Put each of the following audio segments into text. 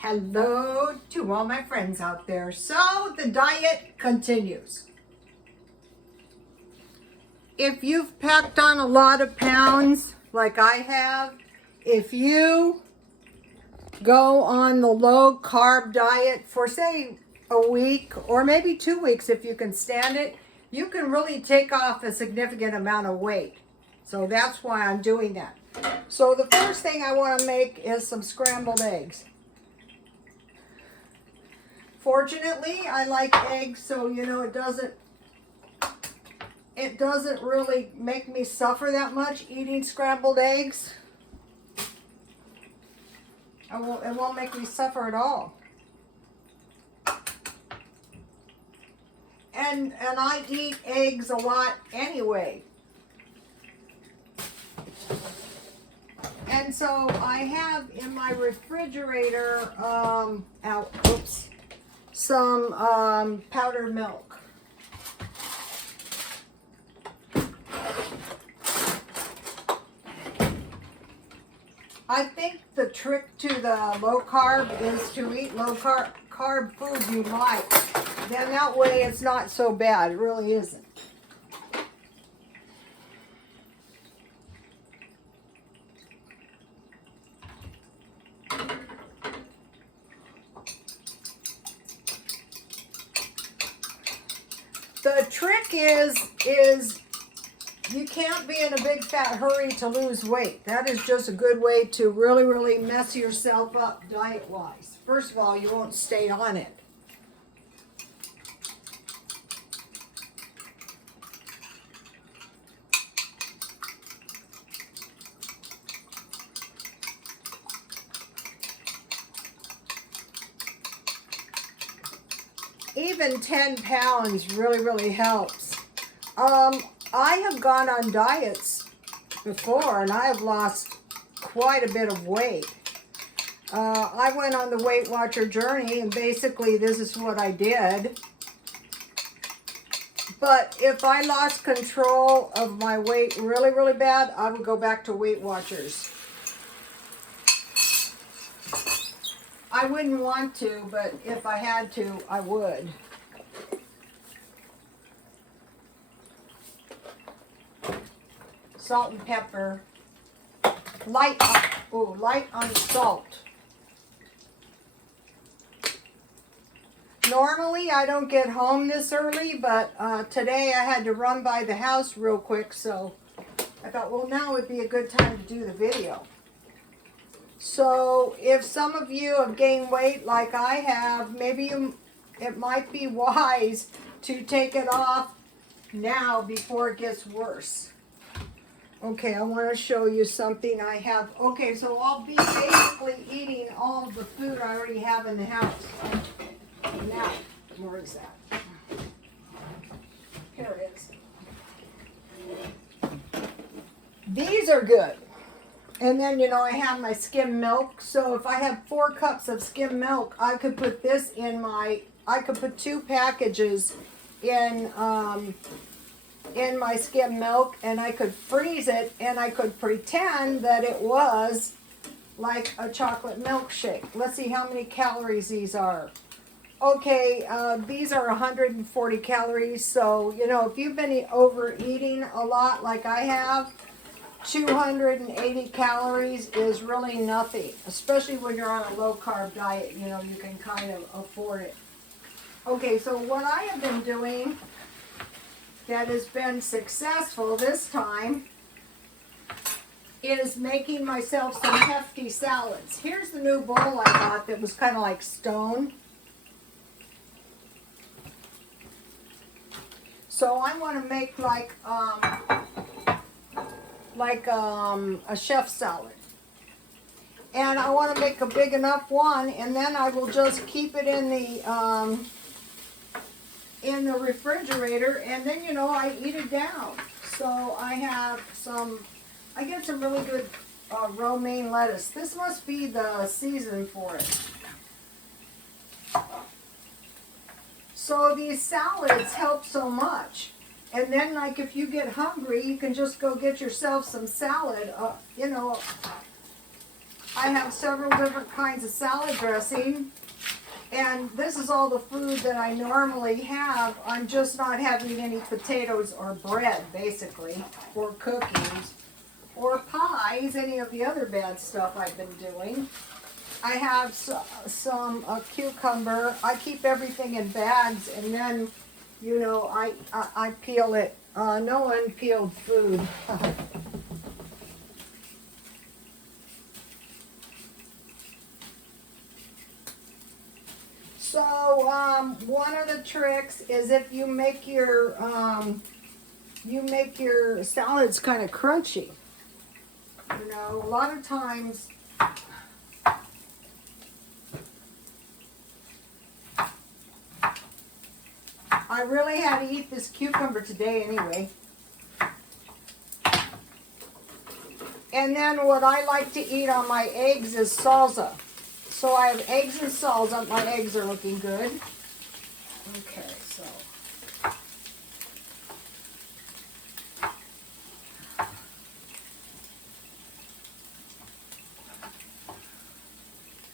Hello to all my friends out there. So the diet continues. If you've packed on a lot of pounds like I have, if you go on the low carb diet for say a week or maybe 2 weeks if you can stand it, you can really take off a significant amount of weight. So that's why I'm doing that. So the first thing I want to make is some scrambled eggs. Fortunately, I like eggs, so you know it doesn't really make me suffer that much eating scrambled eggs. It won't make me suffer at all. And I eat eggs a lot anyway. And so I have in my refrigerator some powdered milk. I think the trick to the low carb is to eat low carb food you like. Then that way it's not so bad. It really isn't. The trick is you can't be in a big fat hurry to lose weight. That is just a good way to really mess yourself up diet-wise. First of all, you won't stay on it. Even 10 pounds really helps. I have gone on diets before and I have lost quite a bit of weight. I went on the Weight Watcher journey and basically this is what I did. But if I lost control of my weight really bad, I would go back to Weight Watchers. I wouldn't want to, but if I had to, I would. Salt and pepper. Light on salt. Normally, I don't get home this early, but today I had to run by the house real quick, so I thought, well, now would be a good time to do the video. So if some of you have gained weight like I have, maybe it might be wise to take it off now before it gets worse. Okay, I want to show you something I have. Okay, so I'll be basically eating all of the food I already have in the house. Now, where is that? Here it is. These are good. And then, you know, I have my skim milk. So if I have 4 cups of skim milk, I could put this in I could put 2 packages in my skim milk, and I could freeze it, and I could pretend that it was like a chocolate milkshake. Let's see how many calories these are. Okay, these are 140 calories. So, you know, if you've been overeating a lot like I have, 280 calories is really nothing, especially when you're on a low carb diet. You know, you can kind of afford it. Okay, so what I have been doing that has been successful this time is making myself some hefty salads. Here's the new bowl I got that was kind of like stone. So I want to make like a chef salad. And I want to make a big enough one, and then I will just keep it in the refrigerator, and then, you know, I eat it down. So I get some really good romaine lettuce. This must be the season for it. So these salads help so much. And then, like, if you get hungry, you can just go get yourself some salad. You know, I have several different kinds of salad dressing. And this is all the food that I normally have. I'm just not having any potatoes or bread, basically, or cookies, or pies, any of the other bad stuff I've been doing. I have some cucumber. I keep everything in bags, and then, you know, I peel it. No unpeeled food. So one of the tricks is if you make your salads kind of crunchy. You know, a lot of times I really had to eat this cucumber today anyway. And then what I like to eat on my eggs is salsa. So I have eggs and salsa. My eggs are looking good. Okay, so.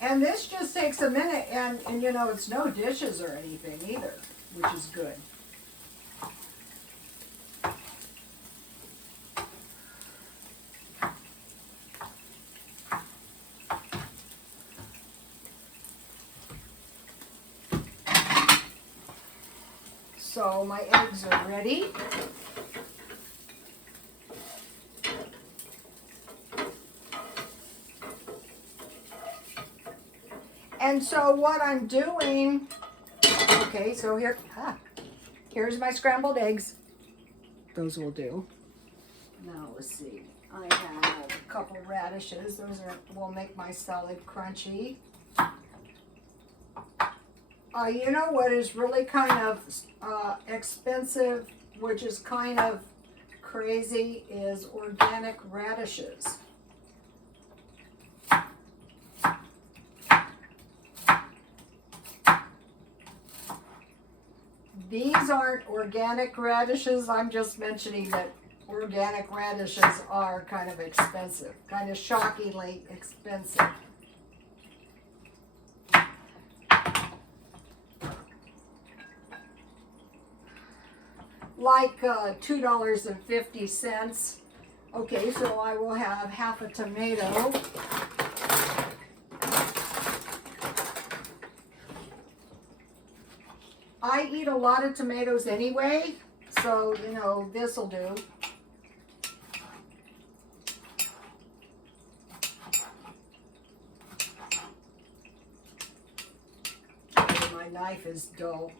And this just takes a minute, and you know, it's no dishes or anything either, which is good. So my eggs are ready. And so what I'm doing, okay, so here's my scrambled eggs. Those will do. Now let's see. I have a couple radishes. Those will make my salad crunchy. You know what is really kind of expensive, which is kind of crazy, is organic radishes. These aren't organic radishes. I'm just mentioning that organic radishes are kind of expensive, kind of shockingly expensive. Like $2.50. Okay, so I will have half a tomato. I eat a lot of tomatoes anyway, so, you know, this will do. My knife is dull.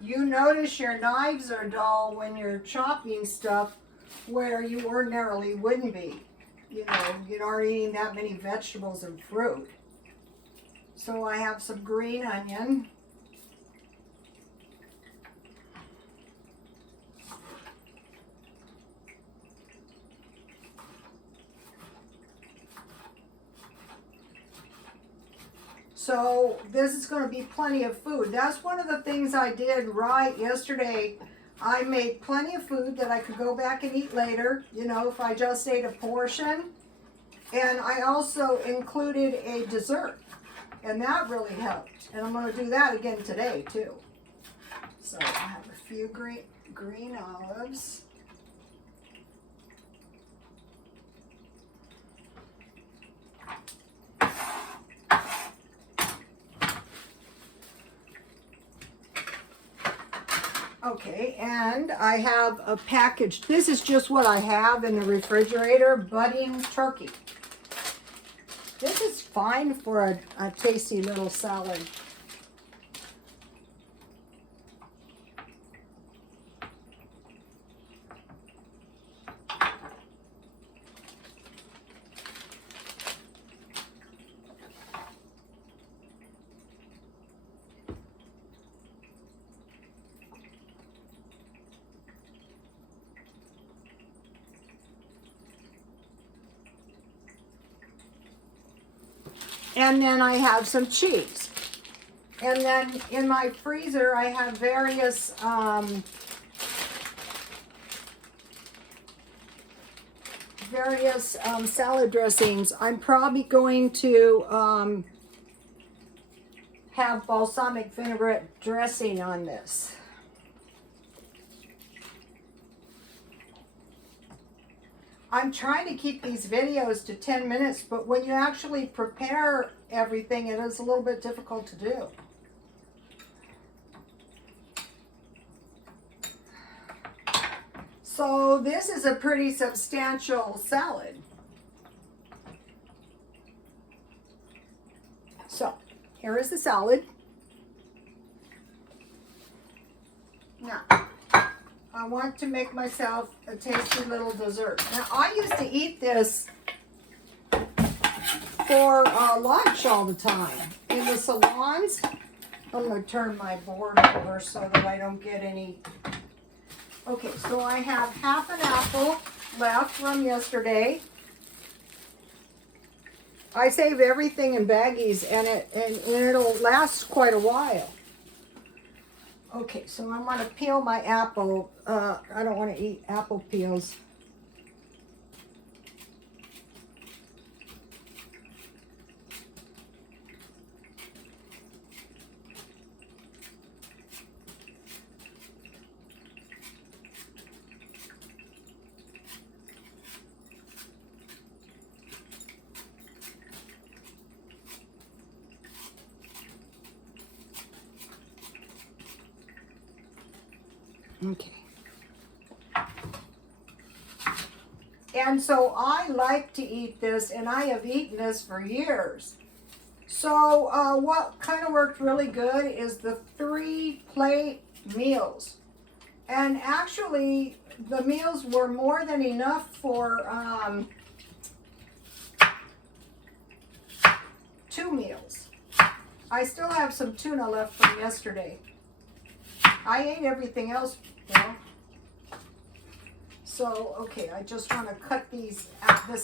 You notice your knives are dull when you're chopping stuff where you ordinarily wouldn't be. You know, you aren't eating that many vegetables and fruit. So I have some green onion. So this is going to be plenty of food. That's one of the things I did right yesterday. I made plenty of food that I could go back and eat later, you know, if I just ate a portion. And I also included a dessert, and that really helped. And I'm going to do that again today too. So I have a few green olives. Okay, and I have a package. This is just what I have in the refrigerator, budding turkey. This is fine for a tasty little salad. And then I have some cheese. And then in my freezer, I have various salad dressings. I'm probably going to have balsamic vinaigrette dressing on this. I'm trying to keep these videos to 10 minutes, but when you actually prepare everything, it is a little bit difficult to do. So this is a pretty substantial salad. So here is the salad. Now, I want to make myself a tasty little dessert. Now, I used to eat this for lunch all the time in the salons. I'm going to turn my board over so that I don't get any. Okay, so I have half an apple left from yesterday. I save everything in baggies, and it'll last quite a while. Okay, so I'm going to peel my apple. I don't want to eat apple peels. Okay. And so I like to eat this, and I have eaten this for years. So what kind of worked really good is the 3-plate meals. And actually, the meals were more than enough for 2 meals. I still have some tuna left from yesterday. I ate everything else, you know. So, okay, I just want to cut this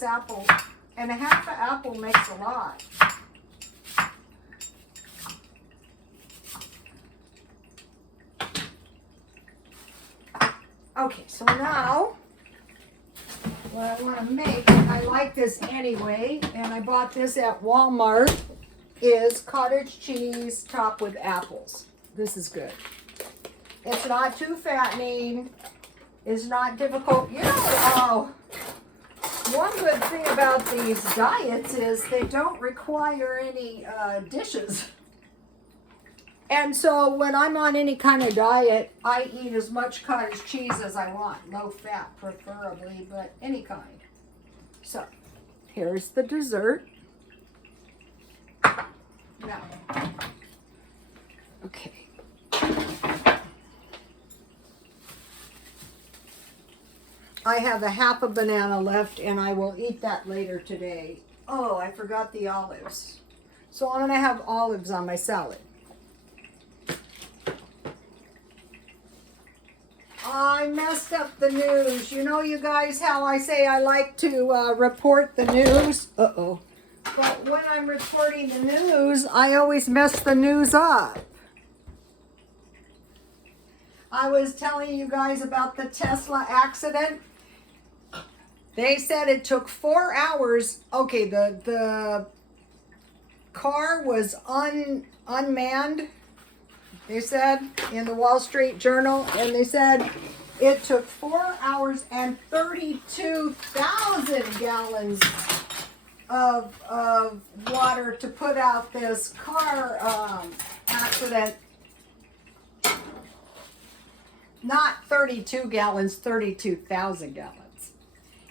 apple, and a half an apple makes a lot. Okay, so now, what I want to make, I like this anyway, and I bought this at Walmart, is cottage cheese topped with apples. This is good. It's not too fattening. It's not difficult. You know, one good thing about these diets is they don't require any dishes. And so when I'm on any kind of diet, I eat as much cottage cheese as I want. Low fat preferably, but any kind. So here's the dessert. Now, okay. I have a half a banana left, and I will eat that later today. Oh, I forgot the olives. So I'm going to have olives on my salad. I messed up the news. You know, you guys, how I say I like to report the news? Uh-oh. But when I'm reporting the news, I always mess the news up. I was telling you guys about the Tesla accident. They said it took 4 hours. Okay, the car was unmanned, they said, in the Wall Street Journal. And they said it took 4 hours and 32,000 gallons of water to put out this car accident. Not 32 gallons, 32,000 gallons.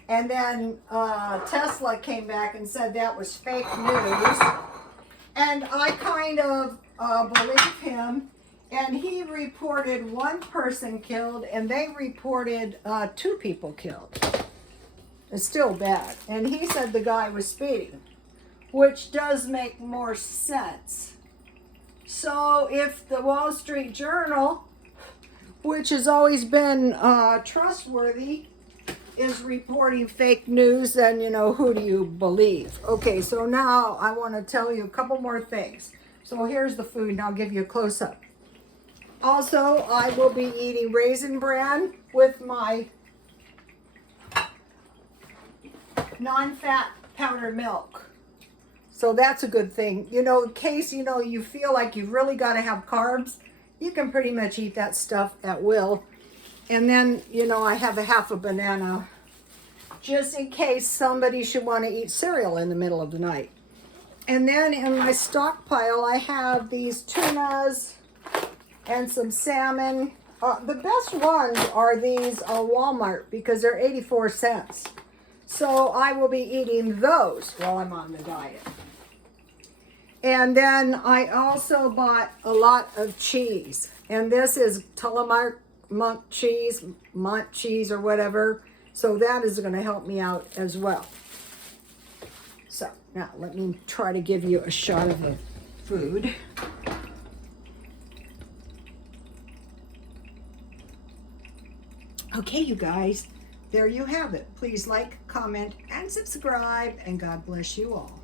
And then Tesla came back and said that was fake news. And I kind of believe him. And he reported 1 person killed, and they reported 2 people killed. It's still bad. And he said the guy was speeding, which does make more sense. So if the Wall Street Journal, which has always been trustworthy, is reporting fake news, then you know, who do you believe? Okay, so now I want to tell you a couple more things. So here's the food, and I'll give you a close-up. Also, I will be eating Raisin Bran with my non-fat powdered milk. So that's a good thing. You know, in case, you know, you feel like you've really got to have carbs, you can pretty much eat that stuff at will. And then, you know, I have a half a banana just in case somebody should want to eat cereal in the middle of the night. And then in my stockpile, I have these tunas and some salmon. The best ones are these Walmart because they're 84 cents. So I will be eating those while I'm on the diet. And then I also bought a lot of cheese. And this is Telemark monk cheese, Mont cheese or whatever. So that is going to help me out as well. So now let me try to give you a shot of the food. Okay, you guys, there you have it. Please like, comment, and subscribe, and God bless you all.